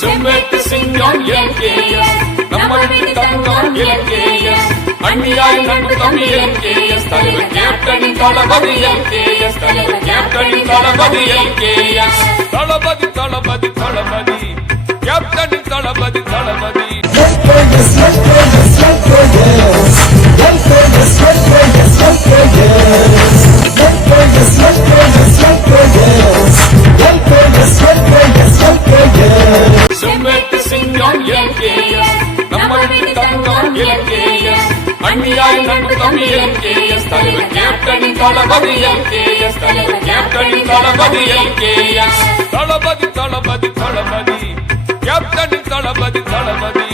செம்பேட்டு சிங்கம் LKS, நம்ம வீட்டு தங்கம் LKS, அண்ணியாய் நண்பு தம்பி LKS, தலைவர் கேப்டன் தளபதி LKS, தலைவர் கேப்டன் தளபதி LKS, தளபதி தளபதி தளபதி கேப்டன் தளபதி தளபதி செம்பேட்டு சிங்கம் LKS, நம்ம வீட்டு தங்கம் LKS, அண்ணியாய் நண்பு தம்பி LKS, தலைவர் கேப்டன் தளபதி LKS, தலைவர் கேப்டன் தளபதி LKS, தளபதி தளபதி தளபதி கேப்டன் தளபதி தளபதி